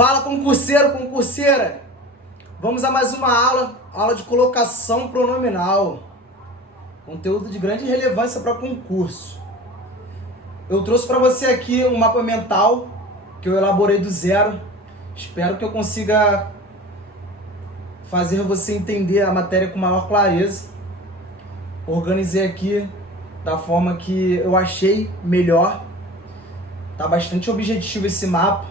Fala, concurseiro, concurseira! Vamos a mais uma aula de colocação pronominal. Conteúdo de grande relevância para concurso. Eu trouxe para você aqui um mapa mental que eu elaborei do zero. Espero que eu consiga fazer você entender a matéria com maior clareza. Organizei aqui da forma que eu achei melhor. Tá bastante objetivo esse mapa.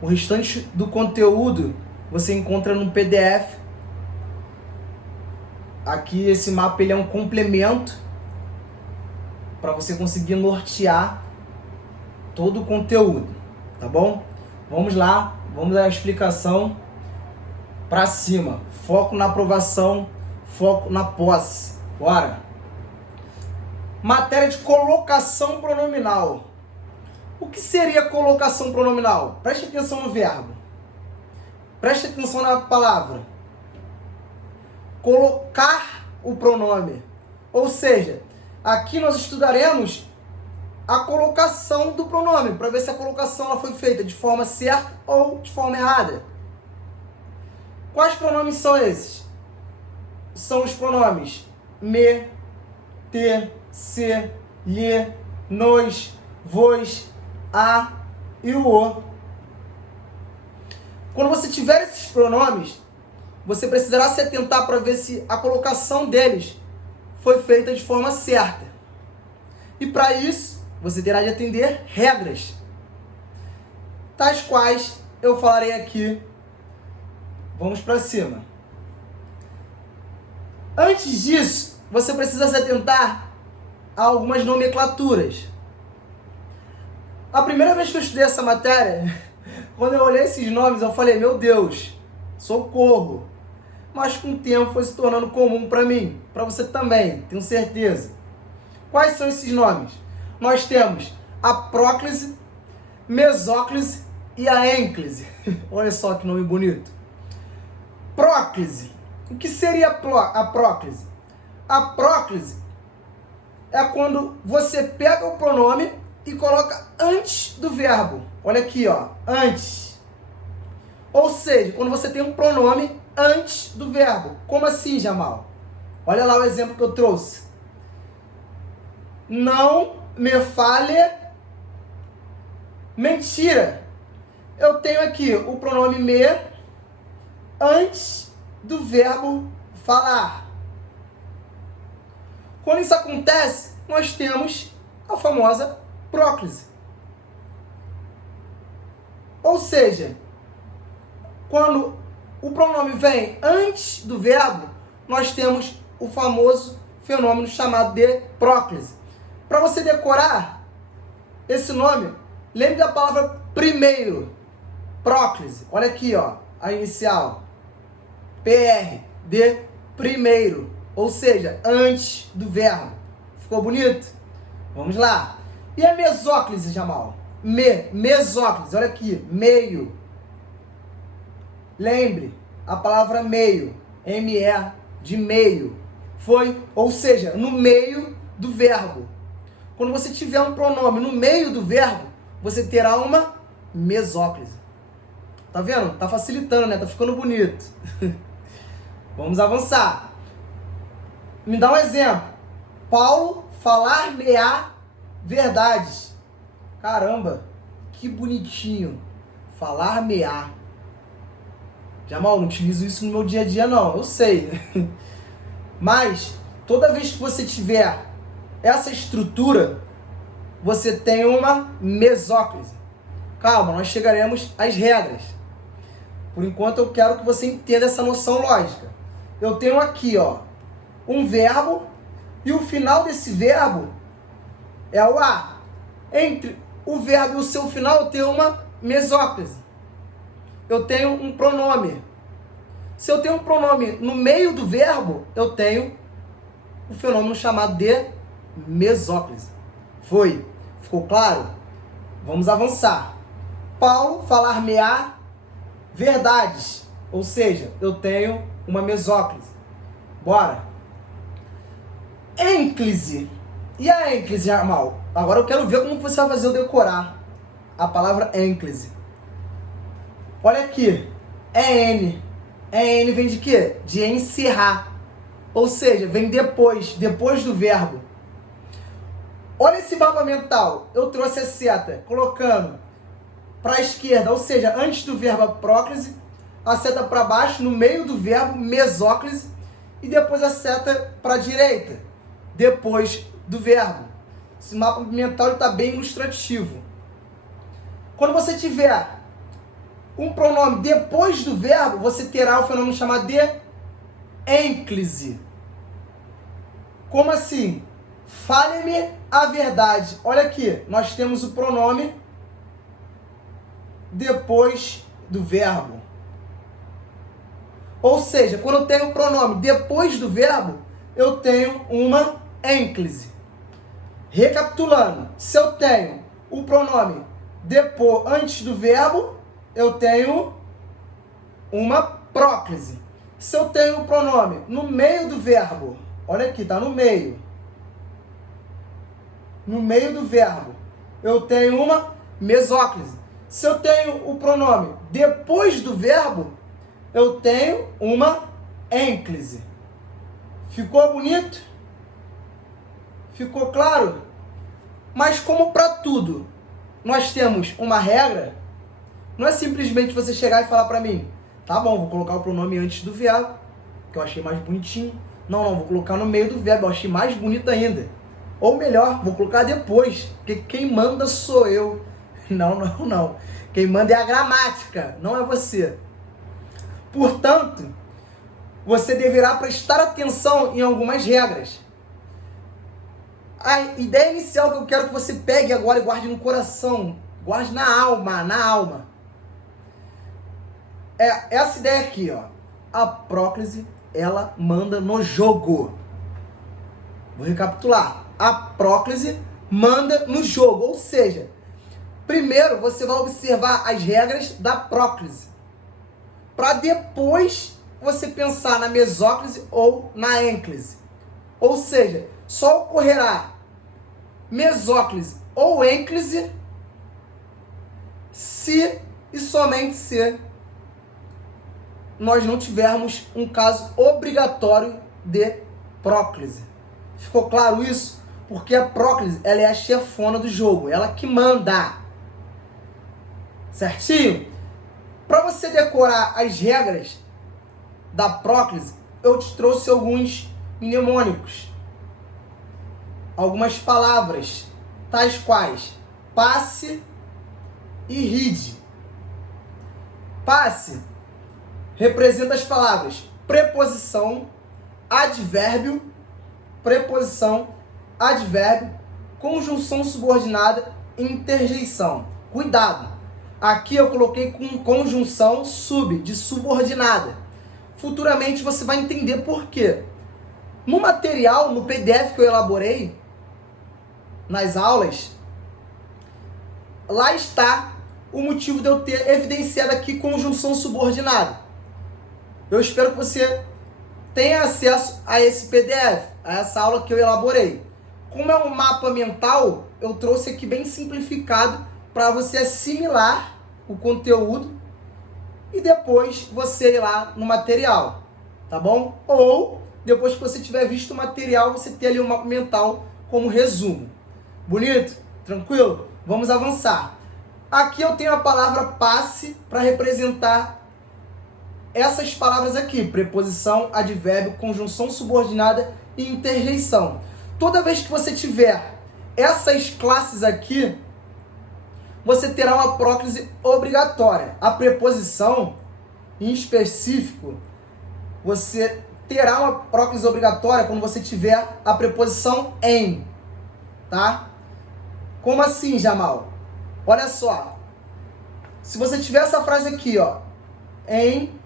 O restante do conteúdo você encontra no PDF. Aqui esse mapa ele é um complemento para você conseguir nortear todo o conteúdo, tá bom? Vamos lá, vamos dar a explicação para cima. Foco na aprovação, foco na posse. Bora! Matéria de colocação pronominal. O que seria colocação pronominal? Preste atenção no verbo. Preste atenção na palavra. Colocar o pronome. Ou seja, aqui nós estudaremos a colocação do pronome, para ver se a colocação ela foi feita de forma certa ou de forma errada. Quais pronomes são esses? São os pronomes me, te, se, lhe, nos, vos, a e o o. Quando você tiver esses pronomes, você precisará se atentar para ver se a colocação deles foi feita de forma certa. E para isso, você terá de atender regras, tais quais eu falarei aqui. Vamos para cima. Antes disso, você precisa se atentar a algumas nomenclaturas. A primeira vez que eu estudei essa matéria, quando eu olhei esses nomes, eu falei, meu Deus, socorro. Mas com o tempo foi se tornando comum para mim, para você também, tenho certeza. Quais são esses nomes? Nós temos a próclise, mesóclise e a ênclise. Olha só que nome bonito. Próclise. O que seria a próclise? A próclise é quando você pega o pronome e coloca antes do verbo. Olha aqui, ó, antes. Ou seja, quando você tem um pronome antes do verbo. Como assim, Jamal? Olha lá o exemplo que eu trouxe. Não me fale mentira. Eu tenho aqui o pronome me antes do verbo falar. Quando isso acontece, nós temos a famosa próclise. Ou seja, quando o pronome vem antes do verbo, nós temos o famoso fenômeno chamado de próclise. Para você decorar esse nome, lembre da palavra primeiro, próclise. Olha aqui, ó, a inicial, PR, de primeiro, ou seja, antes do verbo. Ficou bonito? Vamos lá. E a mesóclise, Jamal? Mesóclise, olha aqui, meio. Lembre, a palavra meio, M-E, de meio. Foi, ou seja, no meio do verbo. Quando você tiver um pronome no meio do verbo, você terá uma mesóclise. Tá vendo? Tá facilitando, né? Tá ficando bonito. Vamos avançar. Me dá um exemplo. Paulo falar-me-á verdades. Caramba, que bonitinho. Falar-me-á. Jamal, não utilizo isso no meu dia a dia não, eu sei. Mas, toda vez que você tiver essa estrutura, você tem uma mesóclise. Calma, nós chegaremos às regras. Por enquanto eu quero que você entenda essa noção lógica. Eu tenho aqui, ó, um verbo e o final desse verbo é o a. Entre o verbo e o seu final eu tenho uma mesóclise. Eu tenho um pronome. Se eu tenho um pronome no meio do verbo, eu tenho o fenômeno chamado de mesóclise. Foi? Ficou claro? Vamos avançar. Paulo falar-me-á verdades. Ou seja, eu tenho uma mesóclise. Bora. Ênclise. E a ênclise, Jamal? Agora eu quero ver como você vai fazer eu decorar a palavra ênclise. Olha aqui, EN. EN vem de quê? De encerrar. Ou seja, vem depois do verbo. Olha esse mapa mental. Eu trouxe a seta, colocando para a esquerda, ou seja, antes do verbo apróclise, a seta para baixo, no meio do verbo mesóclise, e depois a seta para a direita, depois do verbo. Esse mapa mental está bem ilustrativo. Quando você tiver um pronome depois do verbo, você terá o fenômeno chamado de ênclise. Como assim? Fale-me a verdade. Olha aqui, nós temos o pronome depois do verbo. Ou seja, quando eu tenho o pronome depois do verbo, eu tenho uma ênclise. Recapitulando, se eu tenho o pronome depois, antes do verbo, eu tenho uma próclise. Se eu tenho o pronome no meio do verbo, olha aqui, está no meio. No meio do verbo, eu tenho uma mesóclise. Se eu tenho o pronome depois do verbo, eu tenho uma ênclise. Ficou bonito? Ficou claro? Mas como para tudo nós temos uma regra, não é simplesmente você chegar e falar para mim, tá bom, vou colocar o pronome antes do verbo, que eu achei mais bonitinho. Não, vou colocar no meio do verbo, eu achei mais bonito ainda. Ou melhor, vou colocar depois, porque quem manda sou eu. Não. Quem manda é a gramática, não é você. Portanto, você deverá prestar atenção em algumas regras. A ideia inicial que eu quero que você pegue agora e guarde no coração, guarde na alma. É essa ideia aqui, ó. A próclise, ela manda no jogo. Vou recapitular. A próclise manda no jogo, ou seja, primeiro você vai observar as regras da próclise, para depois você pensar na mesóclise ou na ênclise. Ou seja, só ocorrerá mesóclise ou ênclise se e somente se nós não tivermos um caso obrigatório de próclise. Ficou claro isso? Porque a próclise, ela é a chefona do jogo, ela que manda. Certinho? Para você decorar as regras da próclise, eu te trouxe alguns mnemônicos. Algumas palavras, tais quais passe e ride. Passe representa as palavras preposição, advérbio, conjunção subordinada e interjeição. Cuidado! Aqui eu coloquei com conjunção de subordinada. Futuramente você vai entender por quê. No material, no PDF que eu elaborei, nas aulas, lá está o motivo de eu ter evidenciado aqui conjunção subordinada. Eu espero que você tenha acesso a esse PDF, a essa aula que eu elaborei. Como é um mapa mental, eu trouxe aqui bem simplificado para você assimilar o conteúdo e depois você ir lá no material, tá bom? Ou, depois que você tiver visto o material, você ter ali um mapa mental como resumo. Bonito? Tranquilo? Vamos avançar. Aqui eu tenho a palavra passe para representar essas palavras aqui, preposição, advérbio, conjunção subordinada e interjeição. Toda vez que você tiver essas classes aqui, você terá uma próclise obrigatória. A preposição, em específico, você terá uma próclise obrigatória quando você tiver a preposição em, tá? Como assim, Jamal? Olha só. Se você tiver essa frase aqui, ó, em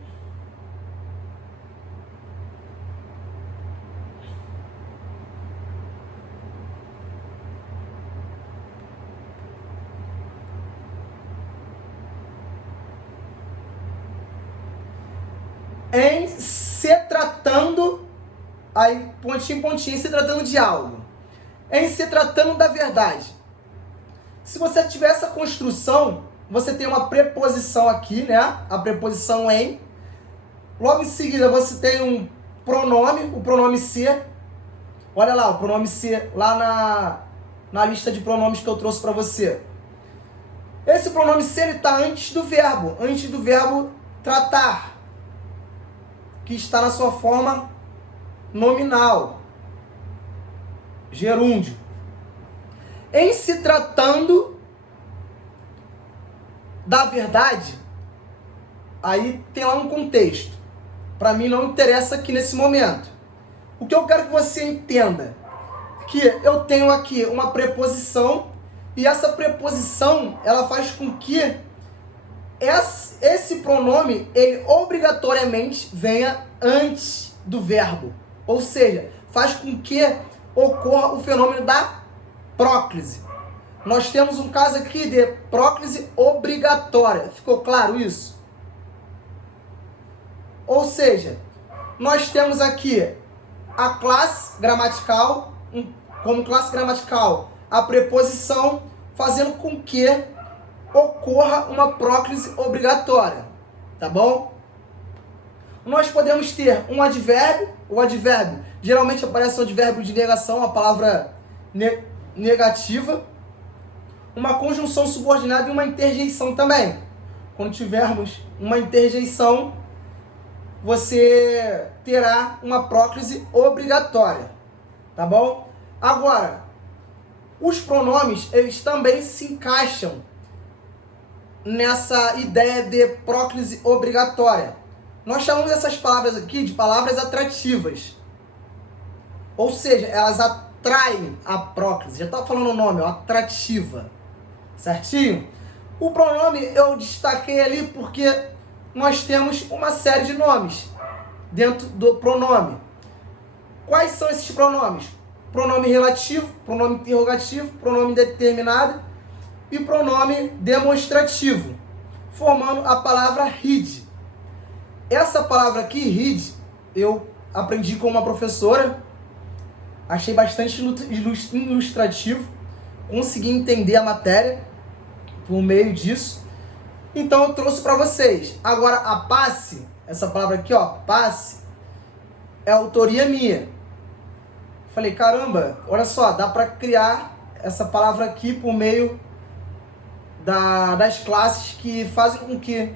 se tratando, aí pontinho, se tratando de algo. Em se tratando da verdade. Se você tiver essa construção, você tem uma preposição aqui, né? A preposição em. Logo em seguida, você tem um pronome, o pronome ser. Olha lá, o pronome ser, lá na lista de pronomes que eu trouxe para você. Esse pronome ser está antes do verbo tratar, que está na sua forma nominal, gerúndio. Em se tratando da verdade, aí tem lá um contexto. Para mim não interessa aqui nesse momento. O que eu quero que você entenda, que eu tenho aqui uma preposição, e essa preposição, ela faz com que esse pronome, ele obrigatoriamente venha antes do verbo. Ou seja, faz com que ocorra o fenômeno da próclise. Nós temos um caso aqui de próclise obrigatória. Ficou claro isso? Ou seja, nós temos aqui a classe gramatical, como classe gramatical, a preposição, fazendo com que ocorra uma próclise obrigatória, tá bom? Nós podemos ter um advérbio, o advérbio, geralmente aparece o advérbio de negação, a palavra negativa, uma conjunção subordinada e uma interjeição também. Quando tivermos uma interjeição, você terá uma próclise obrigatória, tá bom? Agora, os pronomes, eles também se encaixam nessa ideia de próclise obrigatória. Nós chamamos essas palavras aqui de palavras atrativas. Ou seja, elas atraem a próclise. Já estava falando o nome, ó, atrativa. Certinho? O pronome eu destaquei ali porque nós temos uma série de nomes dentro do pronome. Quais são esses pronomes? Pronome relativo, pronome interrogativo, pronome indeterminado e pronome demonstrativo, formando a palavra read. Essa palavra aqui, read, eu aprendi com uma professora, achei bastante ilustrativo, consegui entender a matéria por meio disso, então eu trouxe para vocês. Agora a passe, essa palavra aqui, ó, passe, é autoria minha. Falei, caramba, olha só, dá para criar essa palavra aqui por meio das classes que fazem com que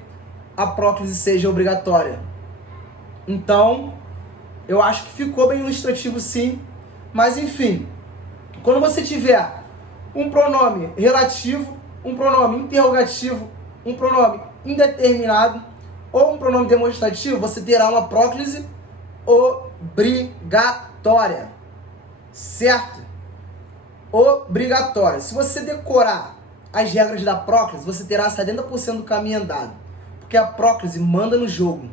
a próclise seja obrigatória. Então, eu acho que ficou bem ilustrativo sim, mas enfim, quando você tiver um pronome relativo, um pronome interrogativo, um pronome indeterminado ou um pronome demonstrativo, você terá uma próclise obrigatória. Certo? Obrigatória. Se você decorar as regras da próclise, você terá 70% do caminho andado. Porque a próclise manda no jogo.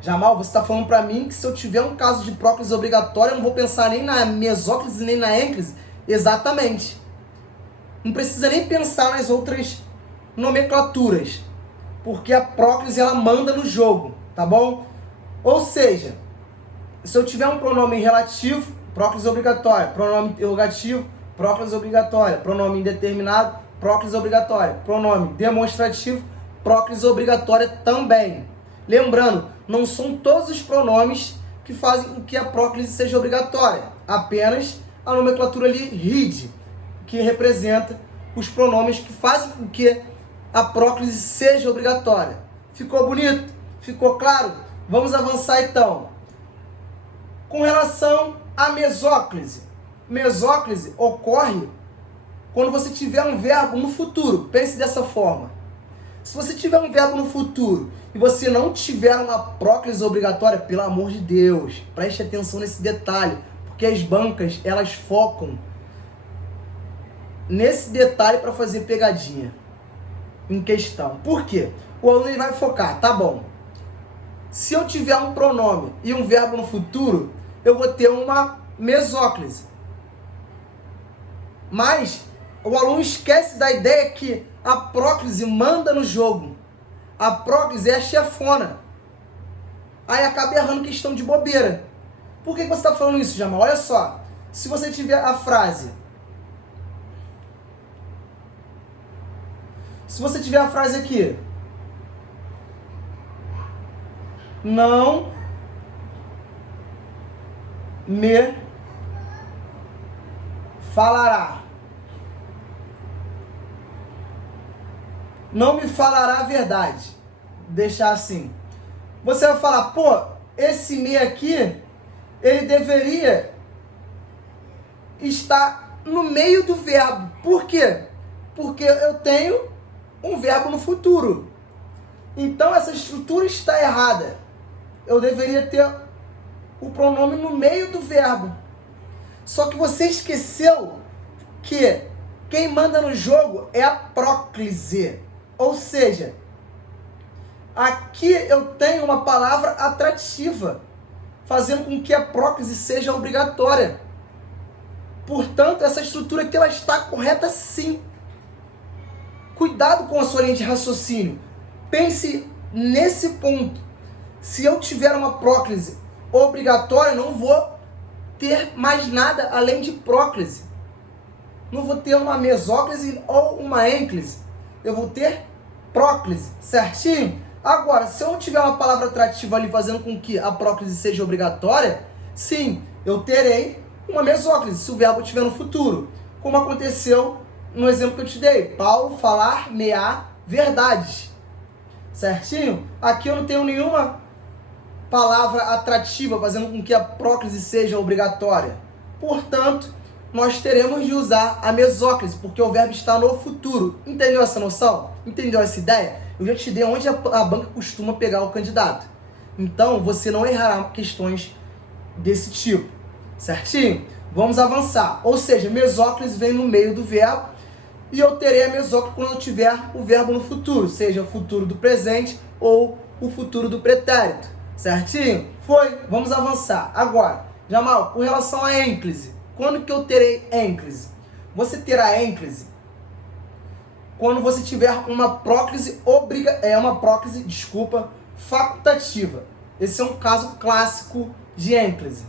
Jamal, você está falando para mim que se eu tiver um caso de próclise obrigatória, eu não vou pensar nem na mesóclise nem na ênclise? Exatamente. Não precisa nem pensar nas outras nomenclaturas. Porque a próclise, ela manda no jogo. Tá bom? Ou seja, se eu tiver um pronome relativo, próclise obrigatória. Pronome interrogativo, próclise obrigatória. Pronome indeterminado, próclise obrigatória. Pronome demonstrativo, próclise obrigatória também. Lembrando, não são todos os pronomes que fazem com que a próclise seja obrigatória. Apenas a nomenclatura ali, read, que representa os pronomes que fazem com que a próclise seja obrigatória. Ficou bonito? Ficou claro? Vamos avançar então. Com relação à mesóclise. Mesóclise ocorre quando você tiver um verbo no futuro. Pense dessa forma. Se você tiver um verbo no futuro e você não tiver uma próclise obrigatória, pelo amor de Deus, preste atenção nesse detalhe, porque as bancas, elas focam nesse detalhe para fazer pegadinha em questão. Por quê? O aluno ele vai focar, tá bom. Se eu tiver um pronome e um verbo no futuro, eu vou ter uma mesóclise. Mas o aluno esquece da ideia que a próclise manda no jogo. A próclise é a chefona. Aí acaba errando questão de bobeira. Por que você está falando isso, Jamal? Olha só. Se você tiver a frase: Se você tiver a frase aqui, não me falará. Não me falará a verdade. Deixar assim. Você vai falar, pô, esse me aqui, ele deveria estar no meio do verbo. Por quê? Porque eu tenho um verbo no futuro. Então essa estrutura está errada. Eu deveria ter o pronome no meio do verbo. Só que você esqueceu que quem manda no jogo é a próclise. Ou seja, aqui eu tenho uma palavra atrativa, fazendo com que a próclise seja obrigatória. Portanto, essa estrutura aqui ela está correta sim. Cuidado com a sua linha de raciocínio. Pense nesse ponto. Se eu tiver uma próclise obrigatória, não vou ter mais nada além de próclise. Não vou ter uma mesóclise ou uma ênclise. Eu vou ter próclise, certinho? Agora, se eu não tiver uma palavra atrativa ali fazendo com que a próclise seja obrigatória, sim, eu terei uma mesóclise, se o verbo estiver no futuro. Como aconteceu no exemplo que eu te dei. Paulo falar-me-á verdade. Certinho? Aqui eu não tenho nenhuma palavra atrativa fazendo com que a próclise seja obrigatória. Portanto, nós teremos de usar a mesóclise, porque o verbo está no futuro. Entendeu essa noção? Entendeu essa ideia? Eu já te dei onde a banca costuma pegar o candidato. Então, você não errará questões desse tipo. Certinho? Vamos avançar. Ou seja, mesóclise vem no meio do verbo e eu terei a mesóclise quando eu tiver o verbo no futuro, seja o futuro do presente ou o futuro do pretérito. Certinho? Foi? Vamos avançar. Agora, Jamal, com relação à ênclise, quando que eu terei ênclise? Você terá ênclise quando você tiver uma próclise facultativa. Esse é um caso clássico de ênclise.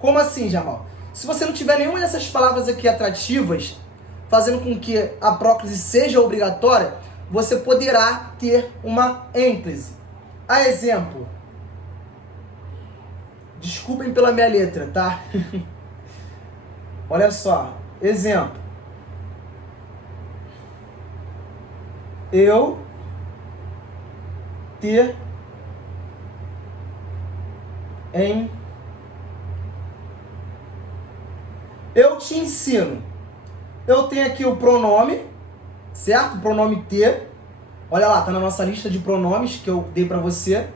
Como assim, Jamal? Se você não tiver nenhuma dessas palavras aqui atrativas, fazendo com que a próclise seja obrigatória, você poderá ter uma ênclise. A exemplo, desculpem pela minha letra, tá? Olha só, exemplo. Eu ter em eu te ensino. Eu tenho aqui o pronome, certo? O pronome ter. Olha lá, tá na nossa lista de pronomes que eu dei para você.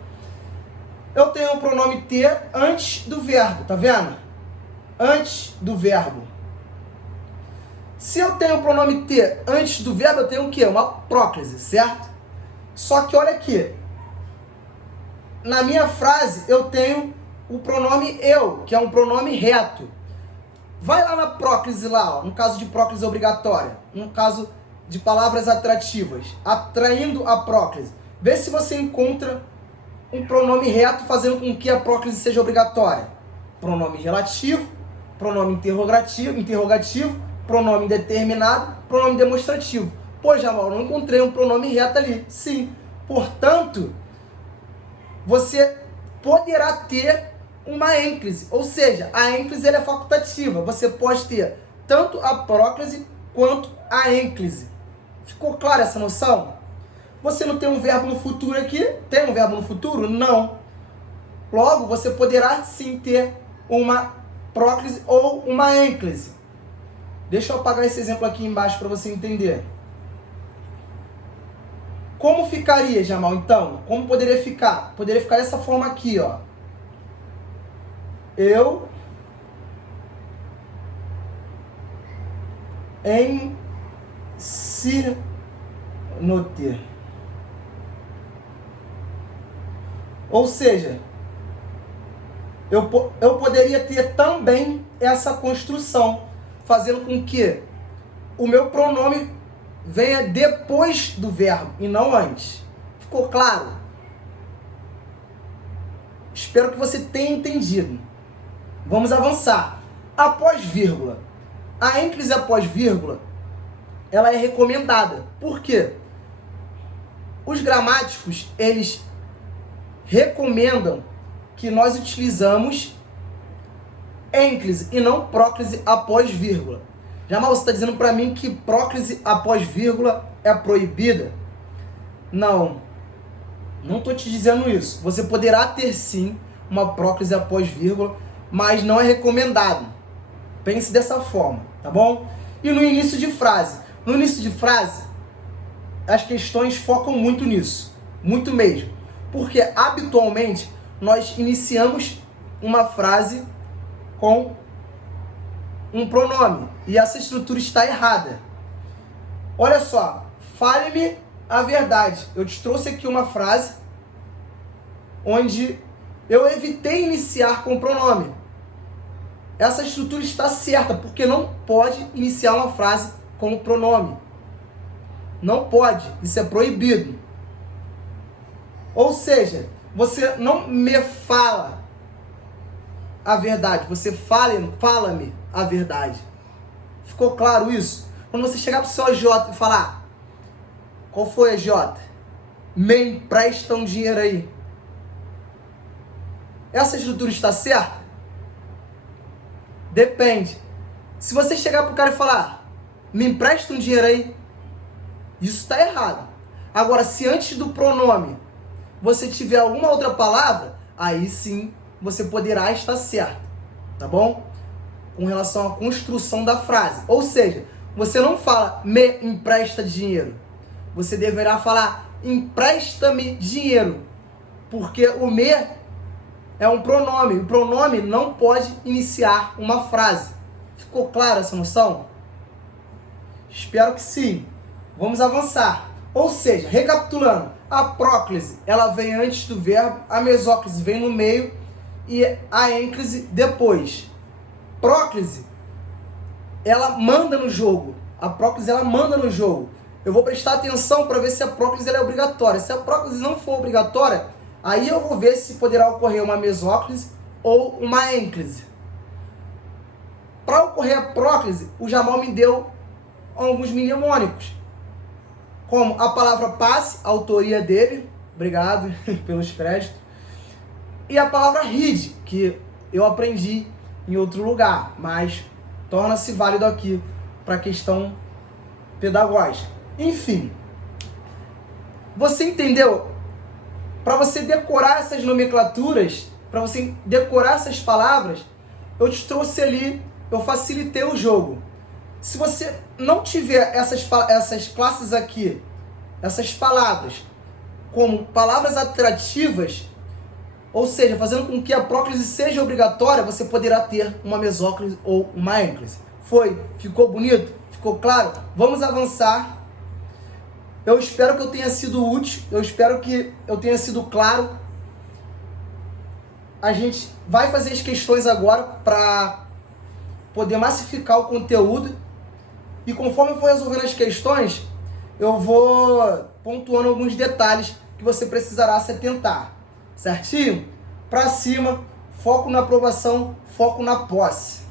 Eu tenho o pronome ter antes do verbo, tá vendo? Antes do verbo. Se eu tenho o pronome ter antes do verbo, eu tenho o quê? Uma próclise, certo? Só que olha aqui. Na minha frase, eu tenho o pronome eu, que é um pronome reto. Vai lá na próclise lá, ó, no caso de próclise obrigatória, no caso de palavras atrativas, atraindo a próclise. Vê se você encontra um pronome reto fazendo com que a próclise seja obrigatória. Pronome relativo, pronome interrogativo, pronome determinado, pronome demonstrativo. Pô, Jamal, não encontrei um pronome reto ali. Sim. Portanto, você poderá ter uma ênclise, ou seja, a ênclise ela é facultativa. Você pode ter tanto a próclise quanto a ênclise. Ficou clara essa noção? Você não tem um verbo no futuro aqui? Tem um verbo no futuro? Não. Logo, você poderá sim ter uma próclise ou uma ênclise. Deixa eu apagar esse exemplo aqui embaixo para você entender. Como ficaria, Jamal, então? Como poderia ficar? Poderia ficar dessa forma aqui, ó. Eu ensino-te. Ou seja, eu poderia ter também essa construção, fazendo com que o meu pronome venha depois do verbo e não antes. Ficou claro? Espero que você tenha entendido. Vamos avançar. Após vírgula. A ênclise após vírgula, ela é recomendada. Por quê? Os gramáticos, eles recomendam que nós utilizamos ênclise e não próclise após vírgula. Jamais você está dizendo para mim que próclise após vírgula é proibida? Não estou te dizendo isso. Você poderá ter sim uma próclise após vírgula, mas não é recomendado. Pense dessa forma, tá bom? E no início de frase? No início de frase, as questões focam muito nisso, muito mesmo. Porque habitualmente nós iniciamos uma frase com um pronome e essa estrutura está errada. Olha só, fale-me a verdade. Eu te trouxe aqui uma frase onde eu evitei iniciar com o pronome. Essa estrutura está certa, porque não pode iniciar uma frase com o pronome. Não pode, isso é proibido. Ou seja, você não me fala a verdade, você fala-me a verdade. Ficou claro isso? Quando você chegar para o seu AJ e falar: qual foi, AJ? Me empresta um dinheiro aí. Essa estrutura está certa? Depende. Se você chegar para o cara e falar: me empresta um dinheiro aí, isso está errado. Agora, se antes do pronome você tiver alguma outra palavra, aí sim você poderá estar certo, tá bom? Com relação à construção da frase. Ou seja, você não fala me empresta dinheiro. Você deverá falar empresta-me dinheiro. Porque o me é um pronome. O pronome não pode iniciar uma frase. Ficou clara essa noção? Espero que sim. Vamos avançar. Ou seja, recapitulando, a próclise, ela vem antes do verbo, a mesóclise vem no meio e a ênclise depois. Próclise, ela manda no jogo. A próclise, ela manda no jogo. Eu vou prestar atenção para ver se a próclise ela é obrigatória. Se a próclise não for obrigatória, aí eu vou ver se poderá ocorrer uma mesóclise ou uma ênclise. Para ocorrer a próclise, o Jamal me deu alguns mnemônicos, como a palavra passe, a autoria dele, obrigado pelos créditos, e a palavra ride, que eu aprendi em outro lugar, mas torna-se válido aqui para a questão pedagógica. Enfim, você entendeu? Para você decorar essas nomenclaturas, para você decorar essas palavras, eu te trouxe ali, eu facilitei o jogo. Se você não tiver essas classes aqui, essas palavras, como palavras atrativas, ou seja, fazendo com que a próclise seja obrigatória, você poderá ter uma mesóclise ou uma ênclise. Foi? Ficou bonito? Ficou claro? Vamos avançar. Eu espero que eu tenha sido útil, eu espero que eu tenha sido claro. A gente vai fazer as questões agora para poder massificar o conteúdo. E conforme eu for resolvendo as questões, eu vou pontuando alguns detalhes que você precisará se atentar. Certinho? Para cima, foco na aprovação, foco na posse.